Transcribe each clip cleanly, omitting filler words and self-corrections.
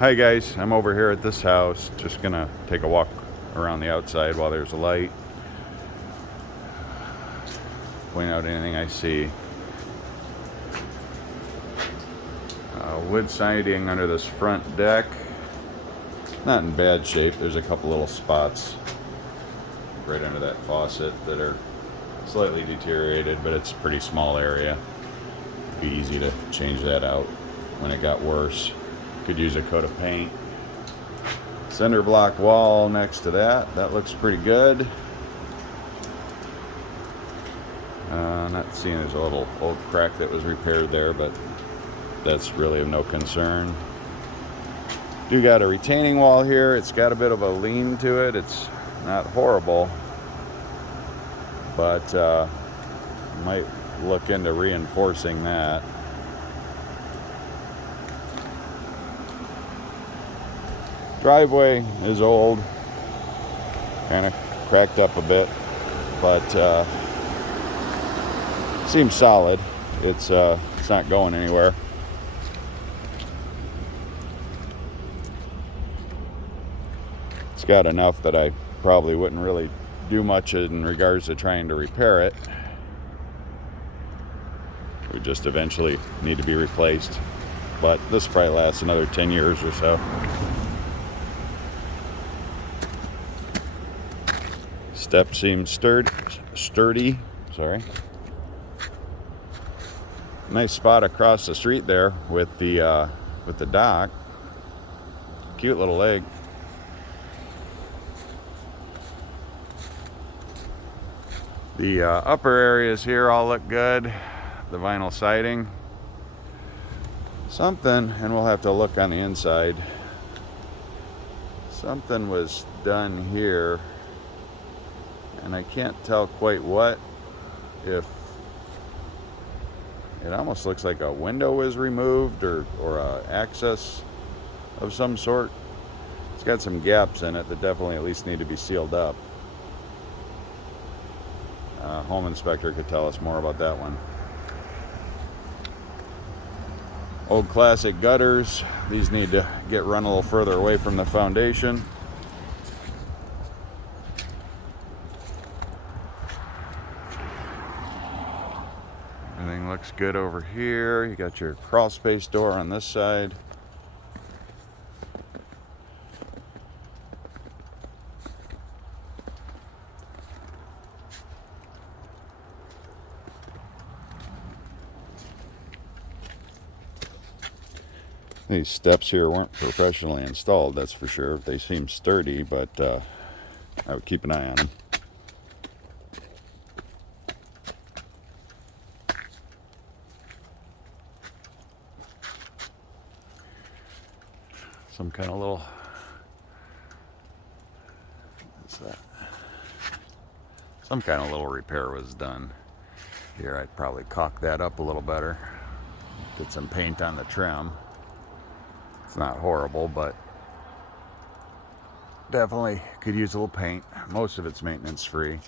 Hi guys, I'm over here at this house. Just gonna take a walk around the outside while there's a light. Point out anything I see. Wood siding under this front deck. Not in bad shape. There's a couple little spots right under that faucet that are slightly deteriorated, but it's a pretty small area. It'd be easy to change that out when it got worse. Could use a coat of paint. Cinder block wall next to that. That looks pretty good. Not seeing there's a little old crack that was repaired there, but that's really of no concern. Do got a retaining wall here. It's got a bit of a lean to it. It's not horrible, but might look into reinforcing that. Driveway is old, kind of cracked up a bit, but seems solid. It's not going anywhere. It's got enough that I probably wouldn't really do much in regards to trying to repair it. We just eventually need to be replaced, but this probably lasts another 10 years or so. Step seems sturdy. Sorry. Nice spot across the street there with the dock. Cute little lake. The upper areas here all look good. The vinyl siding. Something, and we'll have to look on the inside. Something was done here, and I can't tell quite what. If it almost looks like a window was removed or a access of some sort. It's got some gaps in it that definitely at least need to be sealed up. Home inspector could tell us more about that one. Old classic gutters. These need to get run a little further away from the foundation. Everything looks good over here. You got your crawl space door on this side. These steps here weren't professionally installed, that's for sure. They seem sturdy, but I would keep an eye on them. Some kind of little, what's that? Some kind of little repair was done here. I'd probably caulk that up a little better. Get some paint on the trim. It's not horrible, but definitely could use a little paint. Most of it's maintenance free.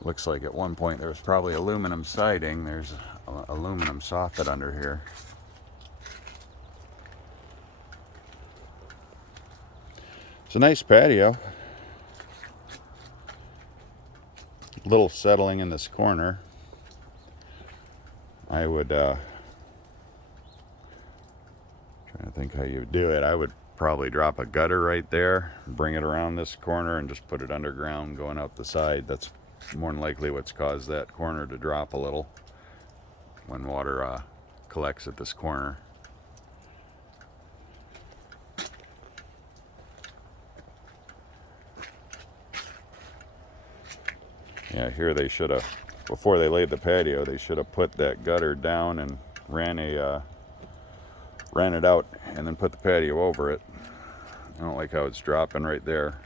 Looks like at one point there was probably aluminum siding. There's aluminum soffit under here. It's a nice patio. A little settling in this corner. I would trying to think how you would do it. I would probably drop a gutter right there, bring it around this corner, and just put it underground going out the side. That's more than likely what's caused that corner to drop a little when water collects at this corner. Yeah, here they should have, before they laid the patio, they should have put that gutter down and ran it out and then put the patio over it. I don't like how it's dropping right there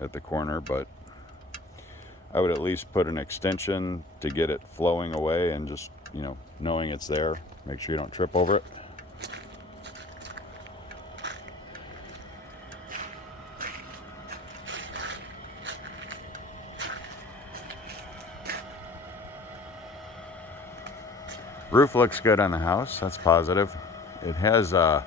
at the corner, but I would at least put an extension to get it flowing away, and just, you know, knowing it's there, make sure you don't trip over it. Roof looks good on the house. That's positive. it has wow,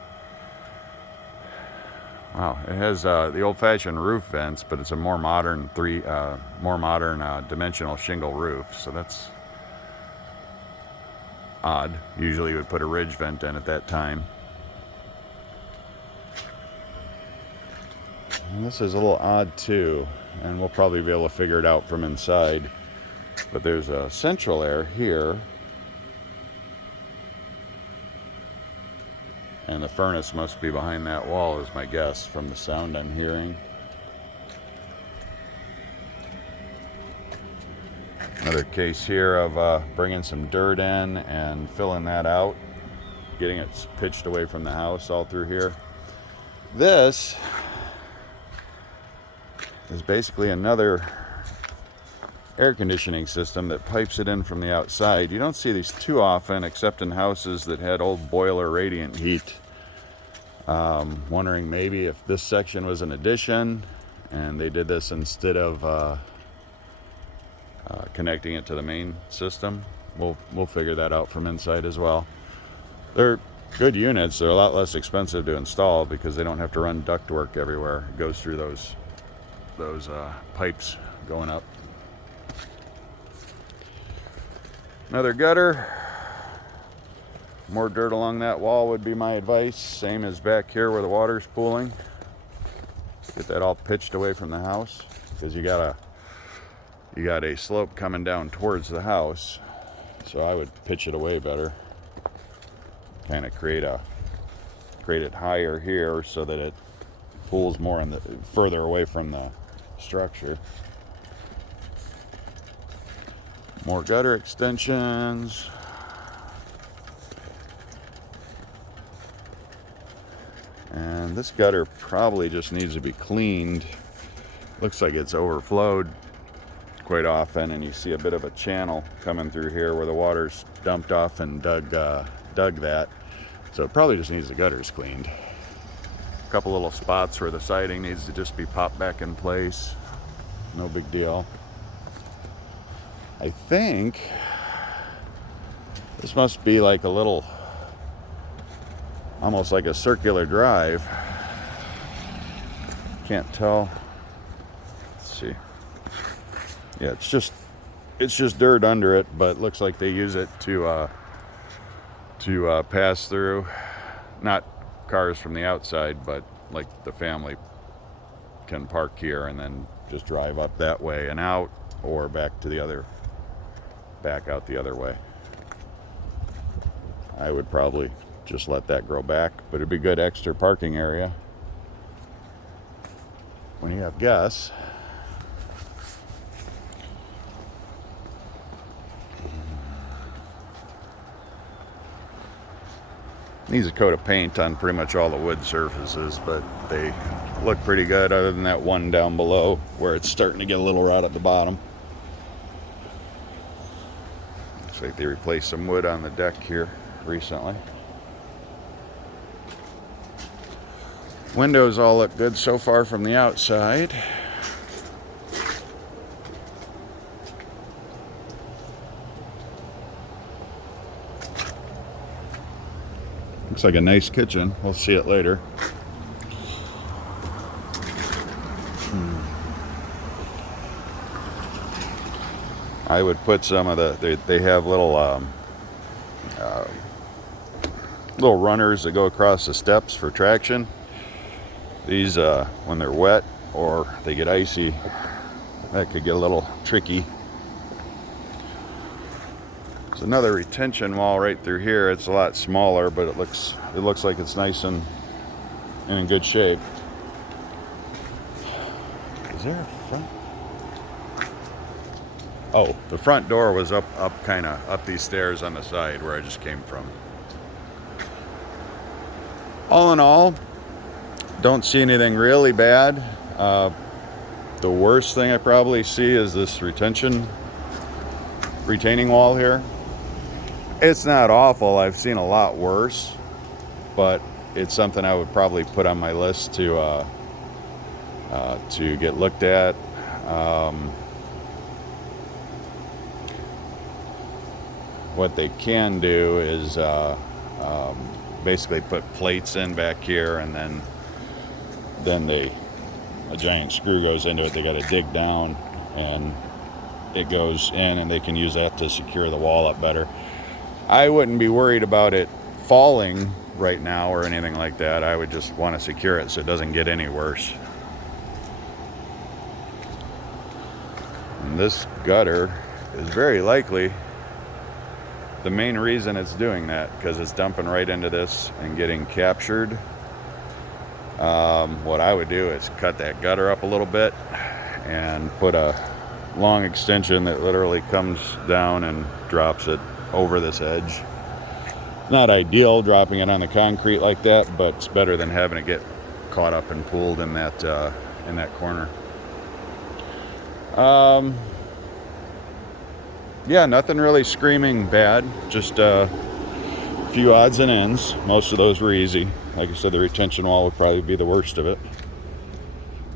it has the old-fashioned roof vents, but it's a more modern dimensional shingle roof. So that's odd. Usually you would put a ridge vent in at that time. And this is a little odd too, and we'll probably be able to figure it out from inside. But there's a central air here, and the furnace must be behind that wall, is my guess from the sound I'm hearing. Another case here of bringing some dirt in and filling that out, getting it pitched away from the house all through here. This is basically another air conditioning system that pipes it in from the outside. You don't see these too often except in houses that had old boiler radiant heat. Wondering maybe if this section was an addition and they did this instead of connecting it to the main system. We'll figure that out from inside as well. They're good units. They're a lot less expensive to install because they don't have to run ductwork everywhere. It goes through those pipes going up. Another gutter. More dirt along that wall would be my advice. Same as back here where the water's pooling. Get that all pitched away from the house because you got a slope coming down towards the house. So I would pitch it away better. Kind of create it higher here so that it pools more further away from the structure. More gutter extensions. And this gutter probably just needs to be cleaned. Looks like it's overflowed quite often, and you see a bit of a channel coming through here where the water's dumped off and dug that. So it probably just needs the gutters cleaned. A couple little spots where the siding needs to just be popped back in place. No big deal. I think this must be like a little, almost like a circular drive. Can't tell. Let's see. Yeah, it's just dirt under it, but it looks like they use it to pass through. Not cars from the outside, but like the family can park here and then just drive up that way and out, or back out the other way. I would probably just let that grow back, but it'd be good extra parking area when you have guests. Needs a coat of paint on pretty much all the wood surfaces, but they look pretty good other than that one down below where it's starting to get a little rot at the bottom. Looks like they replaced some wood on the deck here recently. Windows all look good so far from the outside. Looks like a nice kitchen. We'll see it later. I would put some of they have little runners that go across the steps for traction. These, when they're wet or they get icy, that could get a little tricky. There's another retention wall right through here. It's a lot smaller, but it looks like it's nice and in good shape. Is there a front? Oh, the front door was up these stairs on the side where I just came from. All in all, don't see anything really bad. The worst thing I probably see is this retaining wall here. It's not awful. I've seen a lot worse, but it's something I would probably put on my list to get looked at. What they can do is basically put plates in back here, and then a giant screw goes into it. They got to dig down, and it goes in, and they can use that to secure the wall up better. I wouldn't be worried about it falling right now or anything like that. I would just want to secure it so it doesn't get any worse. And this gutter is very likely the main reason it's doing that, because it's dumping right into this and getting captured. What I would do is cut that gutter up a little bit and put a long extension that literally comes down and drops it over this edge. Not ideal dropping it on the concrete like that, but it's better than having it get caught up and pulled in that corner. Yeah, nothing really screaming bad, just a few odds and ends. Most of those were easy. Like I said, the retention wall would probably be the worst of it.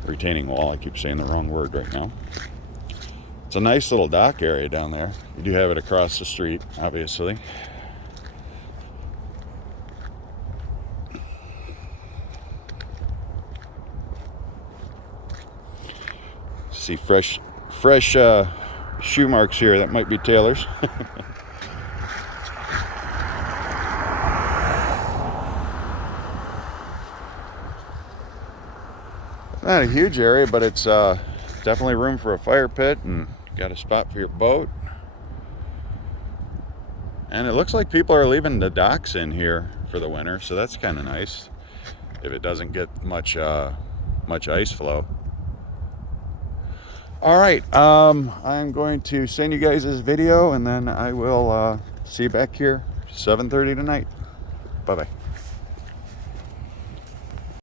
Retaining wall, I keep saying the wrong word right now. It's a nice little dock area down there. You do have it across the street, obviously. See fresh shoe marks here. That might be Taylor's. Not a huge area, but it's definitely room for a fire pit, and got a spot for your boat. And it looks like people are leaving the docks in here for the winter, so that's kind of nice if it doesn't get much ice flow. All right, I'm going to send you guys this video, and then I will see you back here 7:30 tonight. Bye-bye.